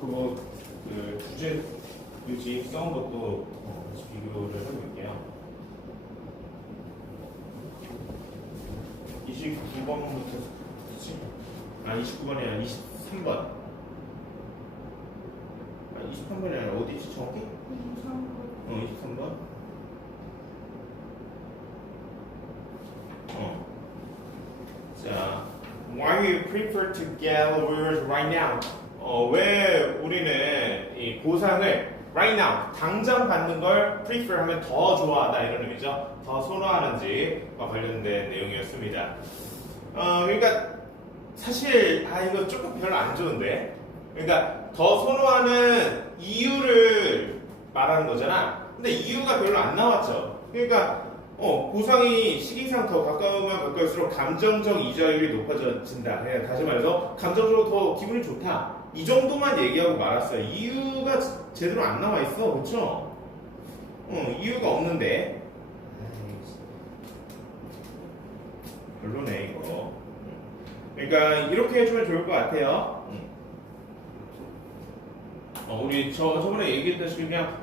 그거 그 주제 유지 써온 것도 다시 비교를 해볼게요. 29번부터 그치? 29번이 아니라 23번. 23번이 아니라 어디지 정확히? 23번. 자, why we prefer to get rewards right now? 왜 우리는 이 보상을 right now, 당장 받는 걸 prefer 하면 더 좋아하다 이런 의미죠. 더 선호하는지와 관련된 내용이었습니다. 그러니까 사실 이거 조금 별로 안 좋은데, 그러니까 더 선호하는 이유를 말하는 거잖아. 근데 이유가 별로 안 나왔죠. 그러니까 보상이 시기상 더 가까우면 가까울수록 감정적 이자율이 높아진다. 그냥 다시 말해서 감정적으로 더 기분이 좋다. 이 정도만 얘기하고 말았어요. 이유가 제대로 안 나와 있어, 그렇죠? 이유가 없는데. 별로네 이거. 그러니까 이렇게 해주면 좋을 것 같아요. 우리 저번에 얘기했다시피 그냥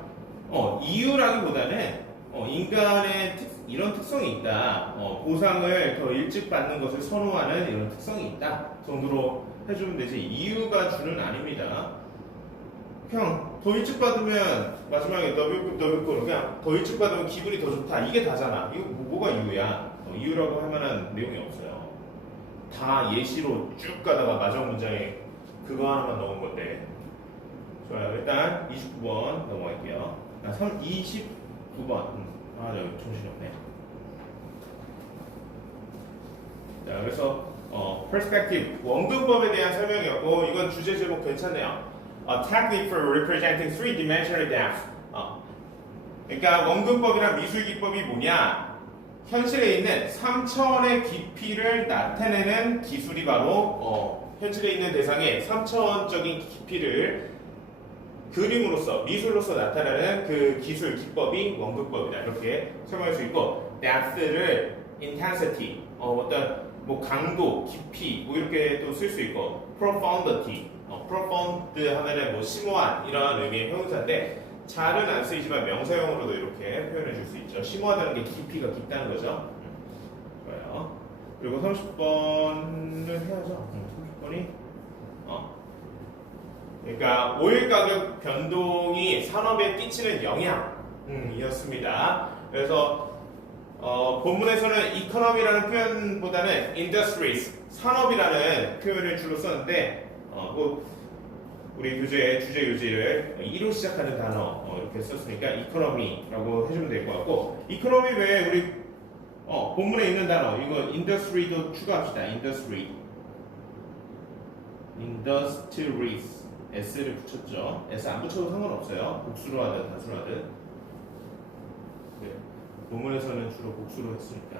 이유라기보다는 인간의 이런 특성이 있다. 보상을 더 일찍 받는 것을 선호하는 이런 특성이 있다 정도로 해주면 되지. 이유가 주는 아닙니다. 그냥 더 일찍 받으면 마지막에 더블급 그냥 더 일찍 받으면 기분이 더 좋다. 이게 다잖아. 이거 뭐가 이유야? 이유라고 할 만한 내용이 없어요. 다 예시로 쭉 가다가 마지막 문장에 그거 하나만 넣은 건데. 좋아요. 일단 29번 넘어갈게요. 29번. 여기 정신이 없네. 자, 그래서 perspective 원근법에 대한 설명이었고, 이건 주제 제목 괜찮네요. A technique for representing three-dimensional depth. 그러니까 원근법이랑 미술 기법이 뭐냐? 현실에 있는 3차원의 깊이를 나타내는 기술이 바로 현실에 있는 대상의 3차원적인 깊이를 그림으로서 미술로서 나타내는 그 기술 기법이 원근법이다. 이렇게 설명할 수 있고, depth를 intensity 어떤 뭐 강도, 깊이 뭐 이렇게 또 쓸 수 있고, profundity profound 하면은 뭐 심오한 이런 의미의 형용사인데 잘은 안 쓰이지만 명사형으로도 이렇게 표현해 줄 수 있죠. 심오하다는 게 깊이가 깊다는 거죠. 좋아요. 그리고 30번을 해야죠. 30번이 그러니까 오일 가격 변동이 산업에 끼치는 영향이었습니다. 그래서 본문에서는 economy라는 표현보다는 industries, 산업이라는 표현을 주로 썼는데 우리 주제 요지를 이로 시작하는 단어 이렇게 썼으니까 economy라고 해주면 될 것 같고, economy 외에 우리 본문에 있는 단어 이거 industry도 추가합시다. industries S를 붙였죠. S 안 붙여도 상관없어요. 복수로 하든 단수로 하든. 네. 본문에서는 주로 복수로 했으니까.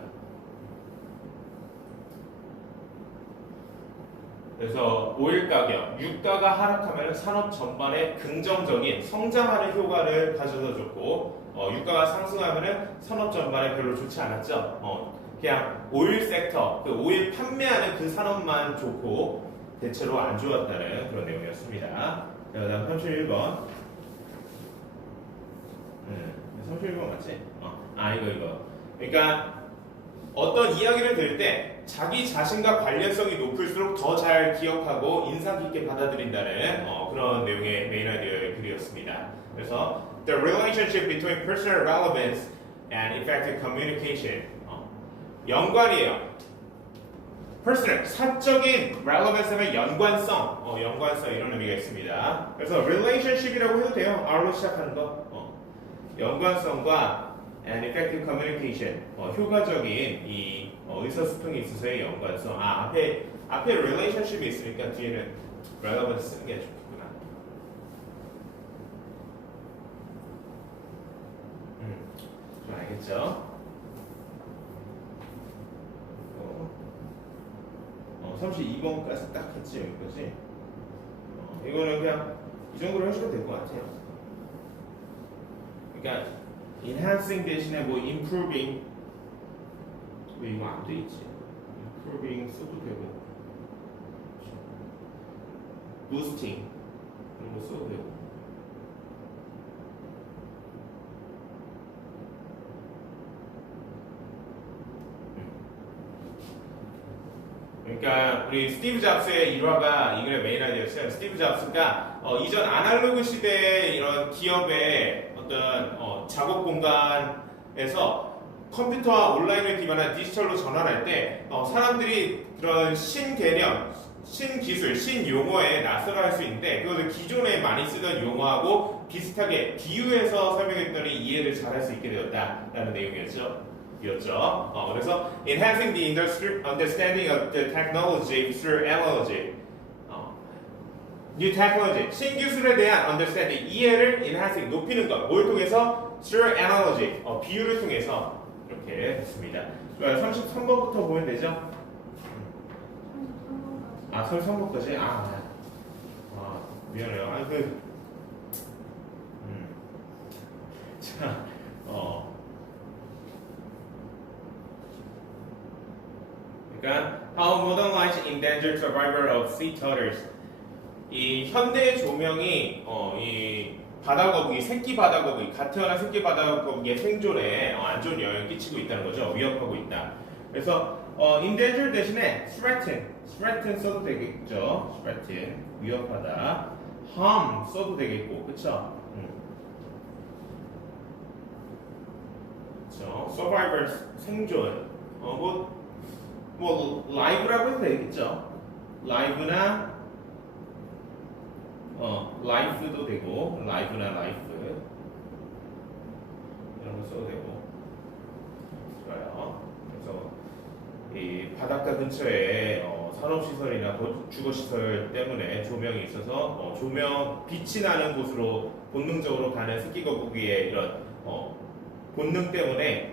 그래서 오일 가격, 유가가 하락하면 산업 전반에 긍정적인 성장하는 효과를 가져다 줬고, 유가가 상승하면 산업 전반에 별로 좋지 않았죠. 그냥 오일 섹터, 그 오일 판매하는 그 산업만 좋고 대체로 안 좋았다는 그런 내용이었습니다. 자, 그다음 31번. 31번 맞지? 이거. 그러니까 어떤 이야기를 들을 때 자기 자신과 관련성이 높을수록 더 잘 기억하고 인상 깊게 받아들인다는 그런 내용의 메인 아이디어의 글이었습니다. 그래서 the relationship between personal relevance and effective communication. 연관이에요. personal, 사적인 relevance는 연관성, 연관성 이런 의미가 있습니다. 그래서 relationship이라고 해도 돼요. R로 시작하는 거. 연관성과 and effective communication, 효과적인 이 의사소통에 있어서의 연관성. 앞에 relationship이 있으니까 뒤에는 relevance 쓰는 게 좋겠구나. 좀 알겠죠? 32번까지 딱 했지, 여기까지. 이거는 그냥 이 정도로 해주면 될 것 같아요. 그러니까 enhancing 대신에 뭐 improving, 왜 이거 안 돼 있지? improving 써도 되고, boosting 이런 거 써도 그러니까 우리 스티브 잡스의 일화가 이게 메인 아이디어였어요. 스티브 잡스가 이전 아날로그 시대의 이런 기업의 어떤 작업 공간에서 컴퓨터와 온라인을 기반한 디지털로 전환할 때 사람들이 그런 신개념, 신기술, 신용어에 낯설어 할 수 있는데 그것을 기존에 많이 쓰던 용어하고 비슷하게 비유해서 설명했더니 이해를 잘할 수 있게 되었다라는 내용이었죠. 그래서 enhancing the understanding of the technology through analogy. New technology, 신기술에 대한 understanding, 이해를 enhancing, 높이는 것. 뭘 통해서? through analogy, 비유를 통해서 이렇게 됐습니다. 33번부터 보면 되죠? 33번까지? 미안해요. 자, 그러니까 how modern life endangered survivor of sea turtles. 이 현대 조명이 이 바다거북이, 새끼 바다거북이, 갓 태어난 새끼 바다거북이의 생존에 안 좋은 영향을 끼치고 있다는 거죠. 위협하고 있다. 그래서 endanger 대신에 threaten 써도 되겠죠. threaten 위협하다. harm 써도 되겠고, 그쵸? 그쵸? survivor 생존. 뭐 live라고 해도 되겠죠. live나 life도 되고, live나 life 이런 거 써도 되고. 좋아요. 그래서 이 바닷가 근처에 산업시설이나 주거시설 때문에 조명이 있어서 조명 빛이 나는 곳으로 본능적으로 가는 새끼거북이의 이런 본능 때문에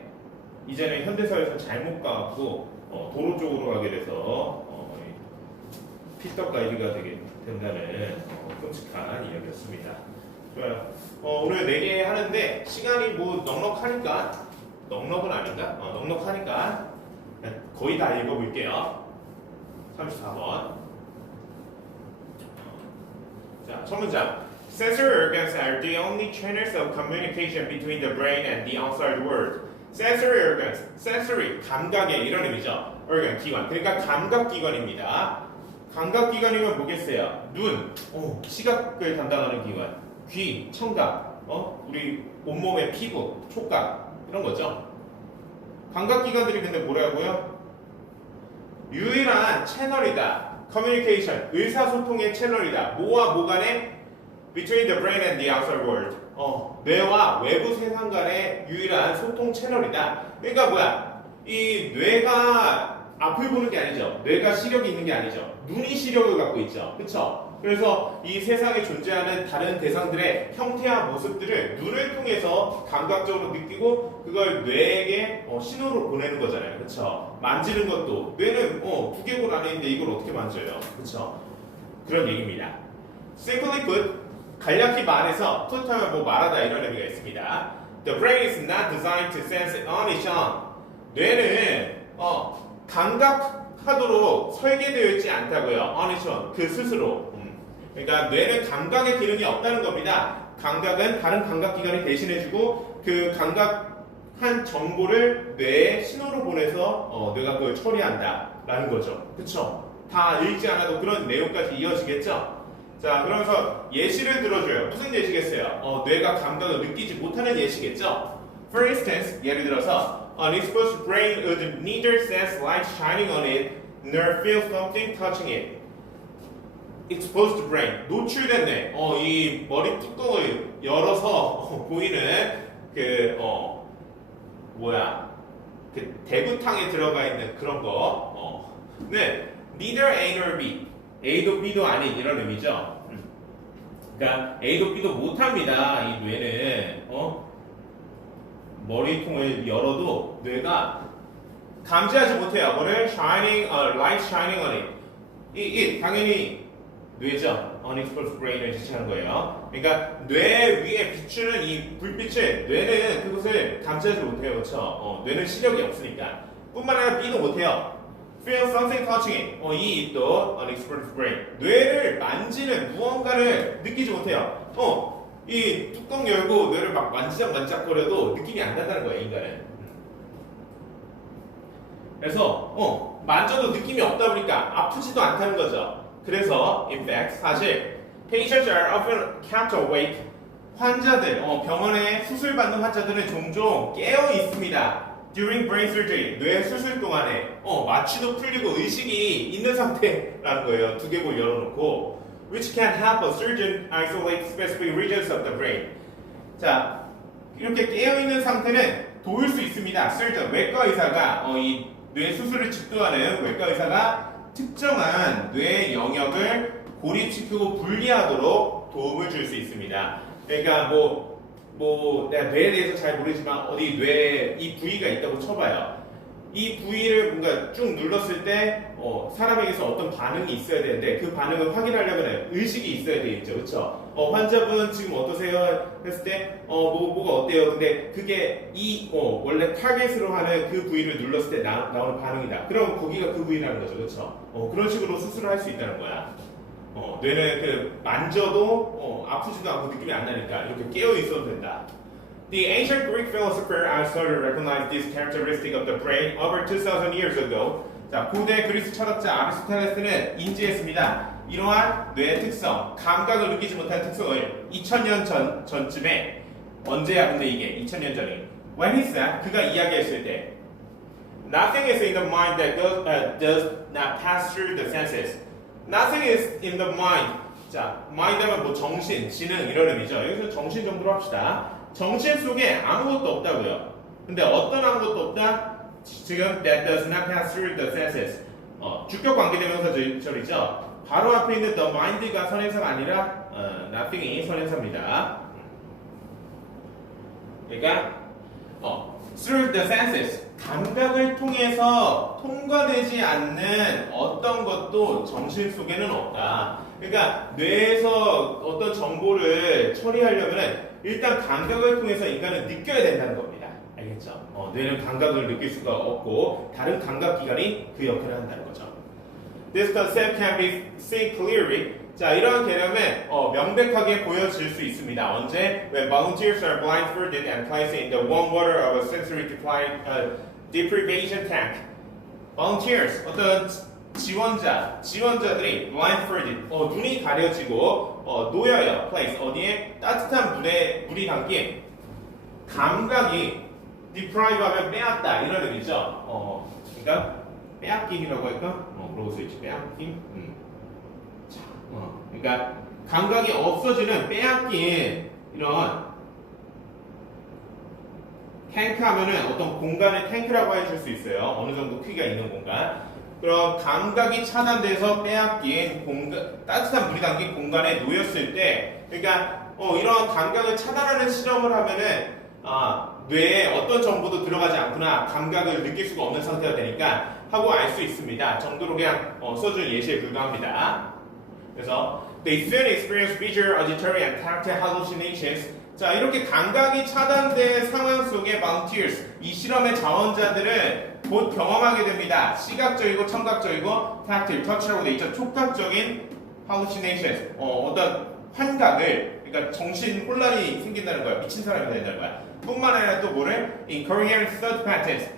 이제는 현대사회에서 잘못 가고 도로 쪽으로 가게 돼서 피떡갈기가 되게 된다는 끔찍한 이야기였습니다. 좋아요. 오늘 4개 하는데 시간이 뭐 넉넉하니까 넉넉은 아닌가? 넉넉하니까 거의 다 읽어볼게요. 34번. 자, 첫 문장. Sensory organs are the only channels of communication between the brain and the outside world. Sensory organs, sensory, 감각의 이런 의미죠. organ, 기관. 그러니까 감각기관입니다. 감각기관이면 뭐겠어요? 눈, 시각을 담당하는 기관. 귀, 청각, 우리 온몸의 피부, 촉각 이런 거죠. 감각기관들이 근데 뭐라고요? 유일한 채널이다. communication, 의사소통의 채널이다. 뭐와 뭐 간에? between the brain and the outside world. 뇌와 외부 세상 간의 유일한 소통 채널이다. 그러니까 뭐야? 이 뇌가 앞을 보는 게 아니죠. 뇌가 시력이 있는 게 아니죠. 눈이 시력을 갖고 있죠. 그쵸? 그래서 이 세상에 존재하는 다른 대상들의 형태와 모습들을 눈을 통해서 감각적으로 느끼고 그걸 뇌에게 신호로 보내는 거잖아요. 그쵸? 만지는 것도 뇌는 두개골 안에 있는데 이걸 어떻게 만져요? 그쵸? 그런 얘기입니다. Simply put, 간략히 말해서 put 하면 뭐 말하다 이런 의미가 있습니다. The brain is not designed to sense on its own. 뇌는 감각하도록 설계되어 있지 않다고요. on its own. 그 스스로. 그러니까 뇌는 감각의 기능이 없다는 겁니다. 감각은 다른 감각기관이 대신해주고 그 감각한 정보를 뇌에 신호로 보내서 뇌가 그걸 처리한다라는 거죠. 그쵸? 다 읽지 않아도 그런 내용까지 이어지겠죠? 자, 그러면서 예시를 들어줘요. 무슨 예시겠어요? 뇌가 감각을 느끼지 못하는 예시겠죠? For instance, 예를 들어서 an exposed brain would neither sense light shining on it nor feel something touching it. exposed brain, 노출된 뇌, 이 머리 뚜껑을 열어서 보이는 그 대구탕에 들어가 있는 그런 거, 네, neither A nor B, A도 B도 아닌 이런 의미죠. 그러니까 A도 B도 못합니다. 이 뇌는 머리통을 열어도 뇌가 감지하지 못해요. 뭐를 shining, light shining on it. 이 당연히 뇌죠. unexposed brain을 지칭하는 거예요. 그러니까 뇌 위에 비추는 이 불빛을 뇌는 그것을 감지하지 못해요. 그렇죠? 뇌는 시력이 없으니까. 뿐만 아니라 B도 못해요. feel something touching it. 이 또 unexposed brain. 뇌를 만지는 무언가를 느끼지 못해요. 이 뚜껑 열고 뇌를 막 만지작거려도 느낌이 안 난다는 거예요. 인간은. 그래서 만져도 느낌이 없다 보니까 아프지도 않다는 거죠. 그래서 in fact 사실 patients are often kept awake. 환자들, 병원에 수술 받는 환자들은 종종 깨어 있습니다. During brain surgery, 뇌 수술 동안에 마취도 풀리고 의식이 있는 상태라는 거예요. 두개골 열어놓고, which can help a surgeon isolate specific regions of the brain. 자, 이렇게 깨어 있는 상태는 도울 수 있습니다. surgeon, 외과 의사가 이 뇌 수술을 집도하는 외과 의사가 특정한 뇌 영역을 고립시키고 분리하도록 도움을 줄 수 있습니다. 그러니까 내가 뇌에 대해서 잘 모르지만 어디 뇌에 이 부위가 있다고 쳐봐요. 이 부위를 뭔가 쭉 눌렀을 때 사람에게서 어떤 반응이 있어야 되는데 그 반응을 확인하려면 의식이 있어야 되겠죠, 그렇죠? 환자분 지금 어떠세요? 했을 때 뭐가 어때요? 근데 그게 원래 타겟으로 하는 그 부위를 눌렀을 때 나오는 반응이다. 그럼 거기가 그 부위라는 거죠, 그렇죠? 그런 식으로 수술을 할 수 있다는 거야. 뇌는 그 만져도 아프지도 않고 느낌이 안 나니까 이렇게 깨어 있어도 된다. The ancient Greek philosopher Aristotle recognized this characteristic of the brain over 2,000 years ago. 자, 고대 그리스 철학자 아리스토텔레스는 인지했습니다. 이러한 뇌의 특성, 감각을 느끼지 못한 특성을 2000년 전쯤에 언제야? 근데 이게 2000년 전에 When he said, 그가 이야기했을 때 Nothing is in the mind that does not pass through the senses. Nothing is in the mind. 자, mind 하면 뭐 정신, 지능 이런 의미죠. 여기서 정신 정도로 합시다. 정신 속에 아무것도 없다고요. 근데 어떤 아무것도 없다? 지금 that does not pass through the senses. 주격 관계대명사절이죠. 바로 앞에 있는 the mind가 선행사가 아니라 nothing이 선행사입니다. 그러니까 through the senses. 감각을 통해서 통과되지 않는 어떤 것도 정신 속에는 없다. 그러니까 뇌에서 어떤 정보를 처리하려면 일단 감각을 통해서 인간은 느껴야 된다는 겁니다. 알겠죠? 뇌는 감각을 느낄 수가 없고 다른 감각기관이 그 역할을 한다는 거죠. This concept can be seen clearly. 자, 이러한 개념은 명백하게 보여질 수 있습니다. 언제? When volunteers are blindfolded and placed in the warm water of a sensory deprivation tank. Volunteers, 어떤 지원자들이 blindfolded, 눈이 가려지고 놓여요. place, 어디에? 따뜻한 물이 담긴 감각이 deprive 하면 빼앗다 이런 의미죠. 그러니까 빼앗김이라고 할까? 그러고 써 있지, 빼앗김. 그러니까 감각이 없어지는 빼앗긴 이런 탱크 하면은 어떤 공간을 탱크라고 해줄 수 있어요. 어느 정도 크기가 있는 공간. 그럼 감각이 차단돼서 빼앗긴 공간, 따뜻한 물이 담긴 공간에 놓였을 때, 그러니까 이런 감각을 차단하는 실험을 하면은 뇌에 어떤 정보도 들어가지 않구나, 감각을 느낄 수가 없는 상태가 되니까 하고 알 수 있습니다. 정도로 그냥 써준 예시에 불과합니다. 그래서 they soon experience visual, auditory, and tactile hallucinations. 자, 이렇게 감각이 차단된 상황 속에 volunteers, 이 실험의 자원자들은 곧 경험하게 됩니다. 시각적이고 청각적이고 tactile, touch라고 돼 있죠. 촉각적인 hallucinations, 어떤 환각을, 그러니까 정신 혼란이 생긴다는 거야. 미친 사람이 된다는 거야. 뿐만 아니라 또 뭐를 incoherent thought patterns,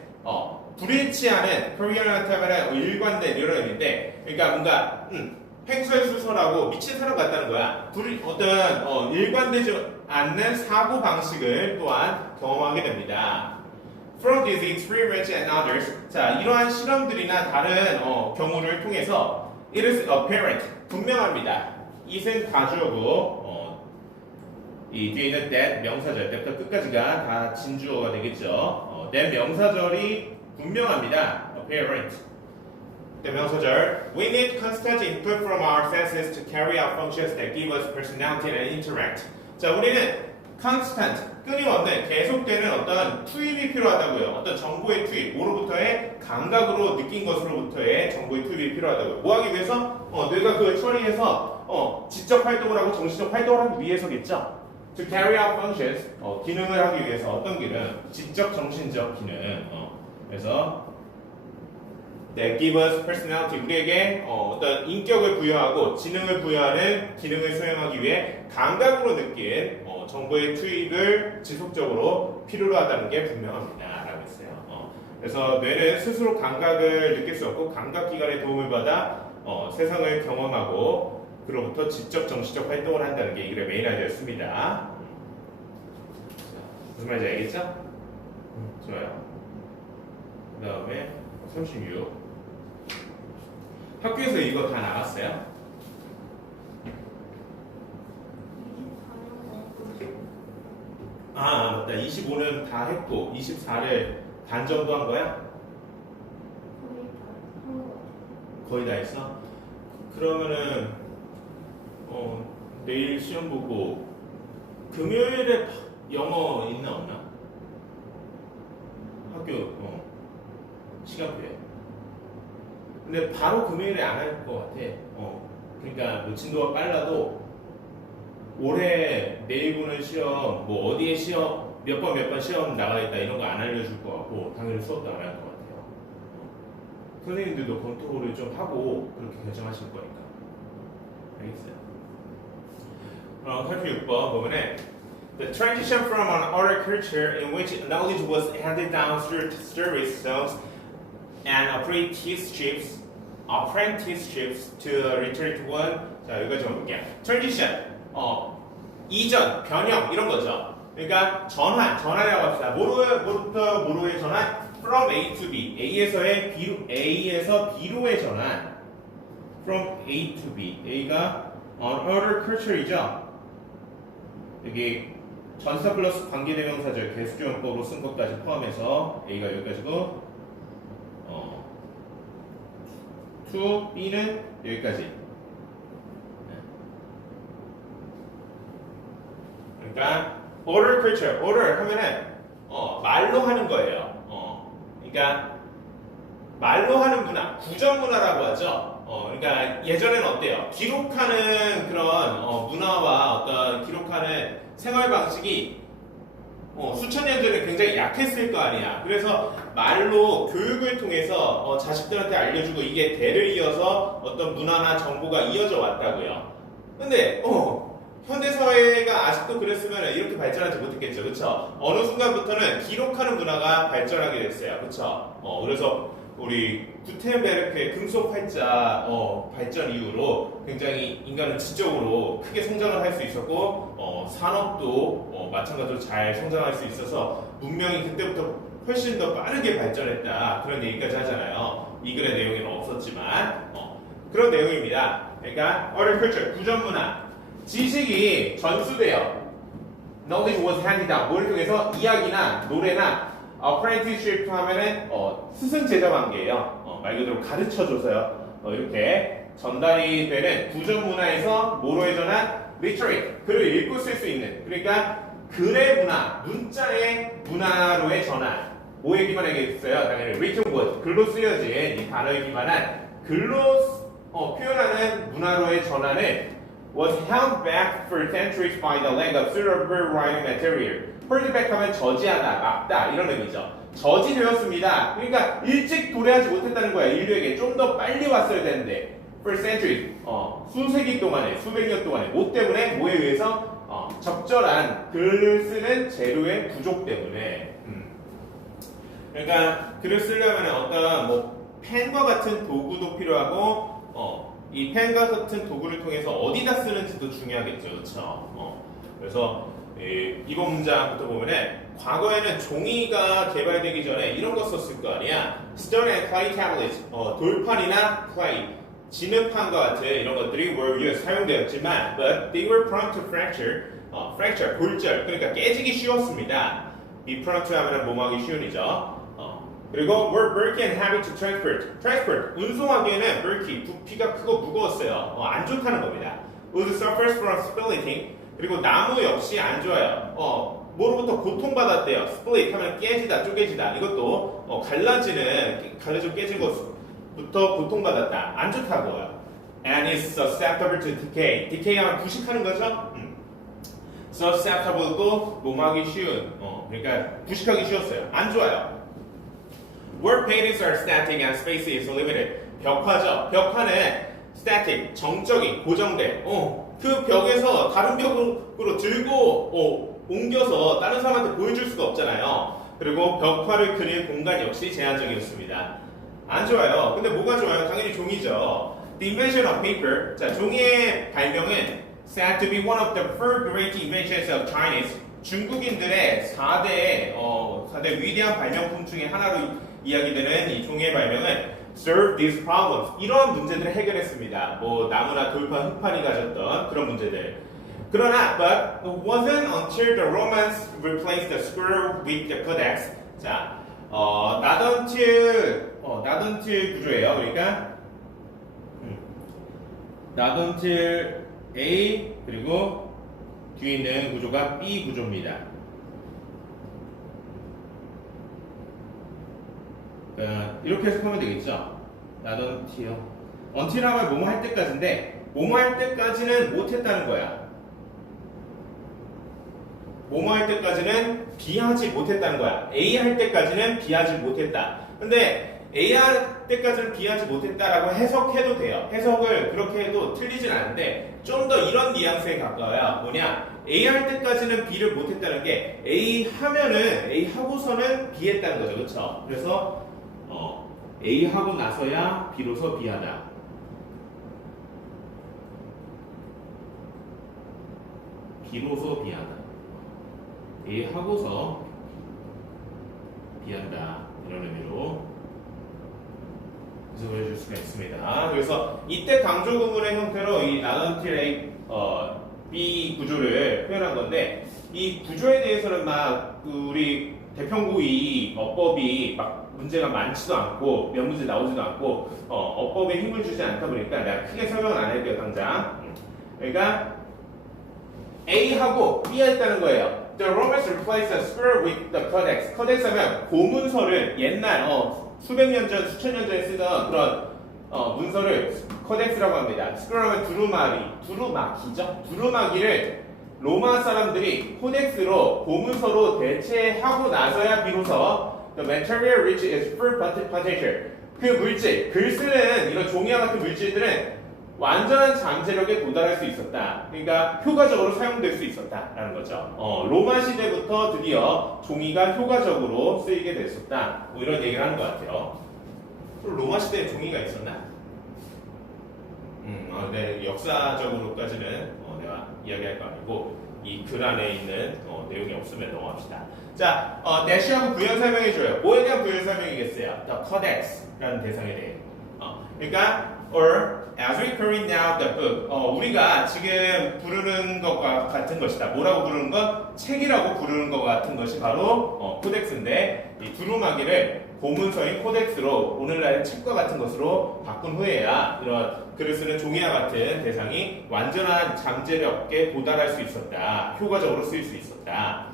불일치하는 coherent 하면 일관된 이런 의미인데, 그러니까 뭔가 횡설수설하고 미친 사람 같다는 거야. 어떤 일관되지 않는 사고 방식을 또한 경험하게 됩니다. From these experiments and others, 자, 이러한 실험들이나 다른 경우를 통해서 it is apparent, 분명합니다. it은 가주어고 이 뒤에 있는 that 명사절, 때부터 끝까지가 다 진주어가 되겠죠. that 명사절이 분명합니다. apparent. 명사절, we need constant input from our senses to carry out functions that give us personality and interact. 자, 우리는 constant, 끊임없는, 계속되는 어떤 투입이 필요하다고요. 어떤 정보의 투입, 뭐로부터의 감각으로 느낀 것으로부터의 정보의 투입이 필요하다고요. 뭐 하기 위해서? 뇌가 그걸 처리해서 지적 활동을 하고 정신적 활동을 하기 위해서겠죠. To carry out functions, 기능을 하기 위해서 어떤 기능? 지적 정신적 기능. 그래서 that give us personality, 우리에게 어떤 인격을 부여하고 지능을 부여하는 기능을 수행하기 위해 감각으로 느낀 정보의 투입을 지속적으로 필요로 하다는 게 분명합니다. 라고 했어요. 그래서 뇌는 스스로 감각을 느낄 수 없고 감각기관의 도움을 받아 세상을 경험하고 그로부터 지적 정신적 활동을 한다는 게 이 글의 메인 아이디어였습니다. 무슨 말인지 알겠죠? 좋아요. 그 다음에 36. 학교에서 이거 다 나갔어요? 아, 맞다. 25는 다 했고 24를 반 정도 한 거야? 거의 다 했어? 그러면은 내일 시험 보고 금요일에 영어 있나 없나? 학교 시간표에. 근데 바로 금요일에 안 할 것 같아. 그러니까 뭐 진도가 빨라도 올해 내일 보는 시험 뭐 어디에 시험 몇 번 시험 나가겠다 이런 거 안 알려줄 것 같고 당연히 수업도 안 할 것 같아요. 선생님들도 검토를 좀 하고 그렇게 결정하실 거니까. 알겠어요? 86번 보면은 The transition from an oral culture in which knowledge was handed down through stories and apprenticeships to a literate one. 자, 여기까지 볼게요. Transition, 이전, 변형 이런 거죠. 그러니까 전환이라고 합시다. 뭐부터 뭐로의 전환? From A to B, A에서 B로의 전환. From A to B, A가 an oral culture이죠. 여기 전사 플러스 관계대명사절 개수조용법으로 쓴 것까지 포함해서 A가 여기까지고 to B는 여기까지. 그러니까 oral culture, oral 하면은 말로 하는 거예요. 그러니까 말로 하는 문화, 구전 문화라고 하죠. 그러니까 예전에는 어때요? 기록하는 그런 문화와 어떤 기록하는 생활 방식이 수천 년 전에 굉장히 약했을 거 아니야. 그래서 말로 교육을 통해서 자식들한테 알려주고 이게 대를 이어서 어떤 문화나 정보가 이어져 왔다고요. 근데 현대 사회가 아직도 그랬으면 이렇게 발전하지 못했겠죠, 그렇죠? 어느 순간부터는 기록하는 문화가 발전하게 됐어요, 그렇죠? 그래서 우리 구텐베르크의 금속 활자 발전 이후로 굉장히 인간은 지적으로 크게 성장을 할 수 있었고 산업도 마찬가지로 잘 성장할 수 있어서 문명이 그때부터 훨씬 더 빠르게 발전했다 그런 얘기까지 하잖아요. 이 글의 내용에는 없었지만 그런 내용입니다. 그러니까 oral culture, 구전 문화, 지식이 전수돼요. Knowledge was handed down. 뭘 통해서 이야기나 노래나 apprenticeship 하면은 스승 제자 관계예요. 말 그대로 가르쳐줘서요. 이렇게 전달이 되는 구전 문화에서 뭐로의 전환? literate. 글을 읽고 쓸 수 있는. 그러니까 글의 문화, 문자의 문화로의 전환. 뭐에 기반하게 있어요? 당연히 written word. 글로 쓰여진 이 단어에 기반한 글로 표현하는 문화로의 전환을 was held back for centuries by the lack of suitable writing material. hold back 하면 저지하다, 막다 이런 의미죠. 저지되었습니다. 그러니까 일찍 도래하지 못했다는 거야. 인류에게 좀 더 빨리 왔어야 되는데 for centuries, 수세기 동안에, 수백 년 동안에 뭐 때문에? 뭐에 의해서? 적절한 글을 쓰는 재료의 부족 때문에. 그러니까 글을 쓰려면 어떤 뭐 펜과 같은 도구도 필요하고 이 펜과 같은 도구를 통해서 어디다 쓰는지도 중요하겠죠, 그렇죠? 그래서 이번 문장부터 보면은 과거에는 종이가 개발되기 전에 이런 거 썼을 거 아니야. Stone and clay tablets, 돌판이나 clay, 진흙판과 같은 이런 것들이 were used, 사용되었지만, but they were prone to fracture, 골절, 그러니까 깨지기 쉬웠습니다. be prone to 하면은 몸하기 쉬운이죠. 그리고 were bulky and heavy to transport, 운송하기에는 bulky, 부피가 크고 무거웠어요. 안 좋다는 겁니다. would suffer from splitting, 그리고 나무 역시 안 좋아요. 뭐로부터 고통받았대요. split 하면 깨지다, 쪼개지다. 이것도 갈라져 깨진 것부터 고통받았다. 안 좋다고요. And is susceptible to decay. decay 하면 부식하는 거죠. susceptible도 몸하기 쉬운. 그러니까 부식하기 쉬웠어요. 안 좋아요. Work paintings are static and space is limited. 벽화죠. 벽화는 static, 정적인, 고정된. 그 벽에서 다른 벽으로 들고 옮겨서 다른 사람한테 보여줄 수가 없잖아요. 그리고 벽화를 그릴 공간 역시 제한적이었습니다. 안 좋아요. 근데 뭐가 좋아요? 당연히 종이죠. The invention of paper. 자, 종이의 발명은 said to be one of the four great inventions of Chinese. 중국인들의 4대 위대한 발명품 중에 하나로 이야기되는 이 종이의 발명은 serve these problems. 이러한 문제들을 해결했습니다. 뭐 나무나 돌판, 흙판이 가졌던 그런 문제들. 그러나 but it wasn't until the Romans replaced the square with the codex. 자, not until 구조예요. 그러니까 not until A 그리고 뒤에 있는 구조가 B 구조입니다. 이렇게 해석하면 되겠죠. not until. until 하면 뭐뭐 할 때까지인데 뭐뭐 할 때까지는 못했다는 거야. 뭐뭐 할 때까지는 B 하지 못했다는 거야. A 할 때까지는 B 하지 못했다. 근데 A 할 때까지는 B 하지 못했다라고 해석해도 돼요. 해석을 그렇게 해도 틀리진 않은데 좀 더 이런 뉘앙스에 가까워요. 뭐냐? A 할 때까지는 B를 못했다는 게 A 하면은 A 하고서는 B 했다는 거죠. 그렇죠? 그래서 A 하고 나서야 비로소 B 하다. 비로소 B 하다. A 하고서 B 한다. 이런 의미로 해석을 해줄 수가 있습니다. 그래서 이때 강조 구문의 형태로 이 not until A B 구조를 표현한 건데 이 구조에 대해서는 막 우리 대평고의 어법이 막 문제가 많지도 않고 몇 문제 나오지도 않고 어법에 힘을 주지 않다 보니까 내가 크게 설명은 안 할게요 당장. 그러니까 A하고 B가 있다는 거예요. The Romans replaced the square with the codex. codex 하면 고문서를 옛날 수백 년 전, 수천 년 전에 쓰던 그런 문서를 codex라고 합니다. square 하면 두루마기죠. 두루마기를 로마 사람들이 코덱스로 고문서로 대체하고 나서야 비로소 the material which is for potential 그 물질, 글 쓰는 이런 종이와 같은 물질들은 완전한 잠재력에 도달할 수 있었다. 그러니까 효과적으로 사용될 수 있었다라는 거죠. 로마 시대부터 드디어 종이가 효과적으로 쓰이게 됐었다. 뭐 이런 얘기를 하는 것 같아요. 로마 시대에 종이가 있었나? 네, 역사적으로까지는 내가 이야기할 거 아니고 이 글 안에 있는 내용이 없으면 넘어갑시다. 자, 대시하고 부연 설명해줘요. 뭐에 대한 부연 설명이겠어요? The Codex라는 대상에 대해. 그러니까 or as we current now the book. 우리가 지금 부르는 것과 같은 것이다. 뭐라고 부르는 것? 책이라고 부르는 것 같은 것이 바로 코덱스인데 이 두루마기를 고문서인 코덱스로 오늘날의 책과 같은 것으로 바꾼 후에야 이런 글을 쓰는 종이와 같은 대상이 완전한 잠재력에 도달할 수 있었다. 효과적으로 쓰일 수 있었다.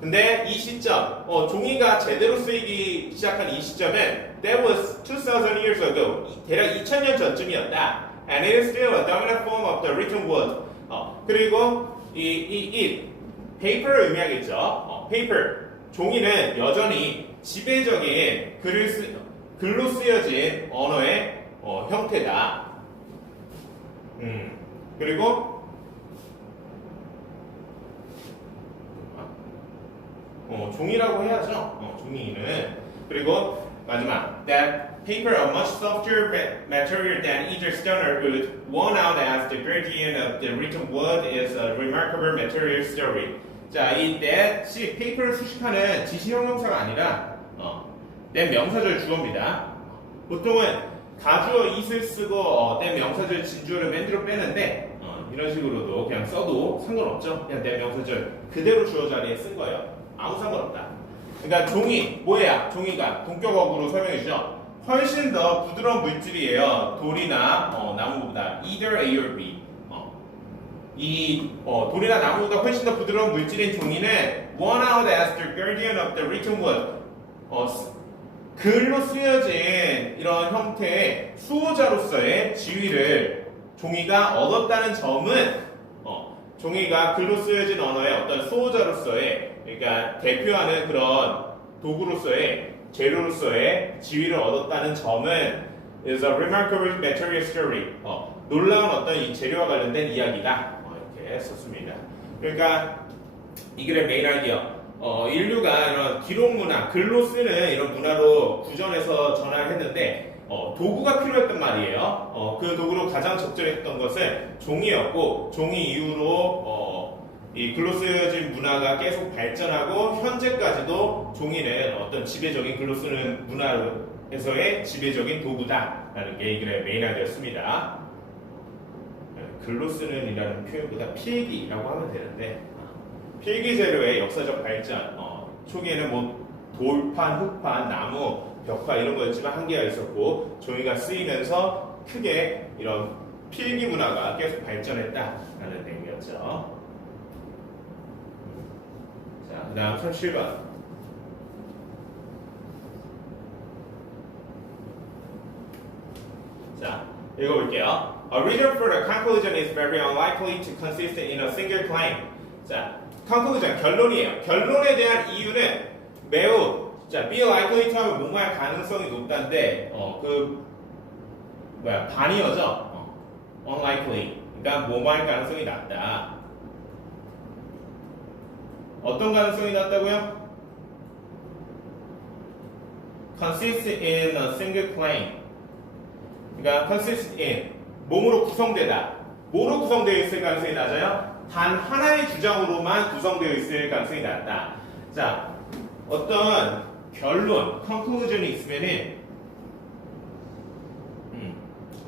근데 이 시점, 종이가 제대로 쓰이기 시작한 이 시점은 that was 2000 years ago. 대략 2000년 전쯤이었다. And it is still a dominant form of the written word. 그리고 이 paper를 의미하겠죠. paper. 종이는 여전히 지배적인 글로 쓰여진 언어의 형태다. 그리고 종이라고 해야죠. 종이는. 그리고 마지막 that paper a much softer material than either stone or wood, worn out as the gradient of the written word is a remarkable material story. 자, 이 that이 paper를 수식하는 지시형용사가 아니라 that 명사절 주어입니다. 보통은 가주어 it을 쓰고 that 명사절 진주어를 맨 뒤로 빼는데 이런 식으로도 그냥 써도 상관없죠. 그냥 that 명사절 그대로 주어 자리에 쓴 거예요. 아무 상관없다. 그러니까 종이 뭐야? 종이가 동격어구로 설명해주죠. 훨씬 더 부드러운 물질이에요. 돌이나 나무보다 either A or B. 이 돌이나 나무보다 훨씬 더 부드러운 물질인 종이는 worn out as the guardian of the written word. 글로 쓰여진 이런 형태의 수호자로서의 지위를 종이가 얻었다는 점은 종이가 글로 쓰여진 언어의 어떤 수호자로서의 그러니까 대표하는 그런 도구로서의 재료로서의 지위를 얻었다는 점은 is a remarkable material story. 놀라운 어떤 이 재료와 관련된 이야기다. 이렇게 썼습니다. 그러니까 이 글의 메인 아이디어 인류가 이런 기록 문화, 글로 쓰는 이런 문화로 구전해서 전환을 했는데 도구가 필요했단 말이에요. 그 도구로 가장 적절했던 것은 종이였고 종이 이후로 이 글로 쓰여진 문화가 계속 발전하고 현재까지도 종이는 어떤 지배적인 글로 쓰는 문화에서의 지배적인 도구다라는 게 이 글의 메인 아이디어였습니다. 글로 쓰는 이라는 표현보다 필기라고 하면 되는데 필기 재료의 역사적 발전 초기에는 뭐 돌판, 흙판, 나무, 벽화 이런 거였지만 한계가 있었고 종이가 쓰이면서 크게 이런 필기 문화가 계속 발전했다라는 내용이었죠. 자, 그 다음 37번. 자, 읽어볼게요. A reason for the conclusion is very unlikely to consist in a single claim. 자, conclusion, 결론이에요. 결론에 대한 이유는 매우, 자, be likely to 하면 뭐뭐할 가능성이 높다인데, 반이어죠? unlikely. 그러니까 뭐뭐할 가능성이 낮다. 어떤 가능성이 낮다고요? consist in a single claim. 그러니까 consist in 몸으로 구성되다. 뭐로 구성되어 있을 가능성이 낮아요? 단 하나의 주장으로만 구성되어 있을 가능성이 낮다. 자, 어떤 결론, conclusion이 있으면은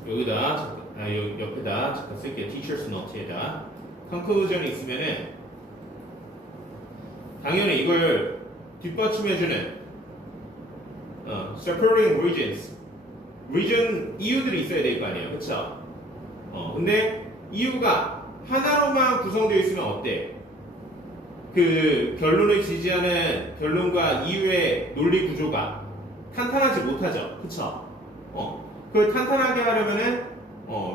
여기다 옆에다 잠깐 쓸게요. teacher's note에다 conclusion이 있으면은 당연히 이걸 뒷받침해주는 supporting reasons, reason 이유들이 있어야 될 거 아니에요, 그렇죠? 근데 이유가 하나로만 구성되어 있으면 어때? 그 결론을 지지하는 결론과 이유의 논리 구조가 탄탄하지 못하죠, 그렇죠? 그걸 탄탄하게 하려면은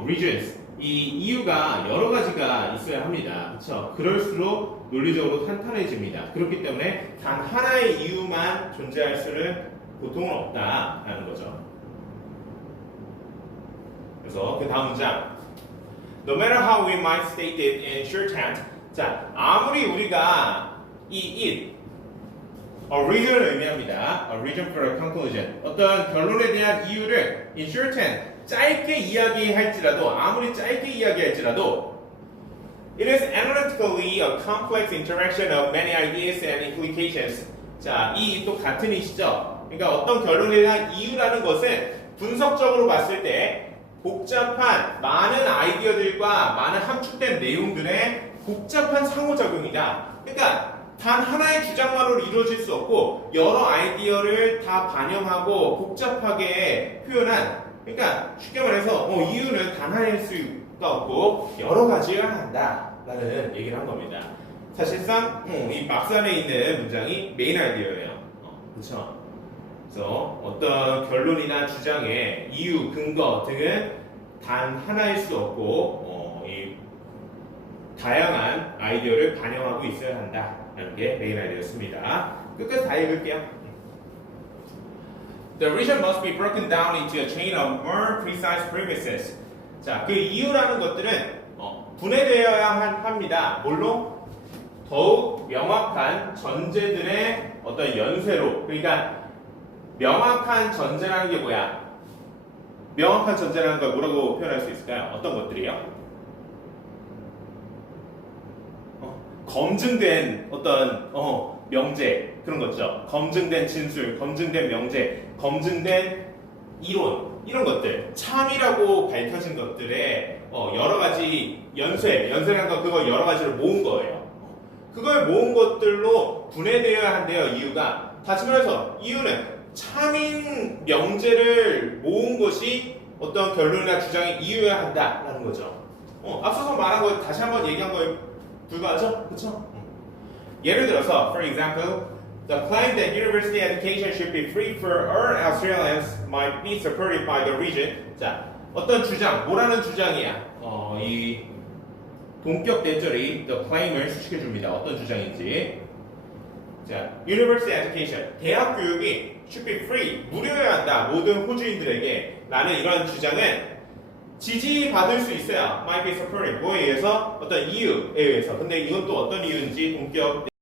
reasons 이 이유가 여러 가지가 있어야 합니다, 그렇죠? 그럴수록 논리적으로 탄탄해집니다. 그렇기 때문에 단 하나의 이유만 존재할 수는 보통은 없다라는 거죠. 그래서 그 다음 문장. No matter how we might state it in shorthand. 자, 아무리 우리가 이 it, a reason을 의미합니다. A reason for a conclusion. 어떤 결론에 대한 이유를 in shorthand, 짧게 이야기할지라도, 아무리 짧게 이야기할지라도 it is analytically a complex interaction of many ideas and implications. 자, 이 또 같은 이시죠? 그러니까 어떤 결론에 대한 이유라는 것은 분석적으로 봤을 때 복잡한 많은 아이디어들과 많은 함축된 내용들의 복잡한 상호작용이다. 그러니까 단 하나의 주장만으로 이루어질 수 없고 여러 아이디어를 다 반영하고 복잡하게 표현한, 그러니까 쉽게 말해서 이유는 단 하나일 수가 없고 여러 가지가 한다라는 얘기를 한 겁니다. 사실상 이 박스 안에 있는 문장이 메인 아이디어예요. 그렇죠? 그래서 어떤 결론이나 주장의 이유, 근거 등은 단 하나일 수 없고 이 다양한 아이디어를 반영하고 있어야 한다라는 게 메인 아이디어였습니다. 끝까지 다 읽을게요. The reason must be broken down into a chain of more precise premises. 자, 그 이유라는 것들은 분해되어야 합니다. 뭘로? 더욱 명확한 전제들의 어떤 연쇄로. 그러니까 명확한 전제라는 게 뭐야? 명확한 전제라는 걸 뭐라고 표현할 수 있을까요? 어떤 것들이요? 검증된 어떤 명제 그런 거죠. 검증된 진술, 검증된 명제, 검증된 이론 이런 것들, 참이라고 밝혀진 것들의 여러 가지 연쇄라는 건 그거 여러 가지를 모은 거예요. 그걸 모은 것들로 분해되어야 한대요. 이유가 다시 말해서 이유는 참인 명제를 모은 것이 어떤 결론이나 주장의 이유여야 한다라는 거죠. 앞서서 말한 거 다시 한번 얘기한 거에 불과하죠? 그렇죠? 예를 들어서, for example, the claim that university education should be free for all Australians might be supported by the region. 자, 어떤 주장, 뭐라는 주장이야? 이 동격 대절이 the claim을 수식해 줍니다. 어떤 주장인지. 자, university education, 대학 교육이 should be free, 무료여야 한다. 모든 호주인들에게 라는 이런 주장은 지지받을 수 있어야 might be supported, 뭐에 의해서? 어떤 이유에 의해서. 근데 이건 또 어떤 이유인지 동격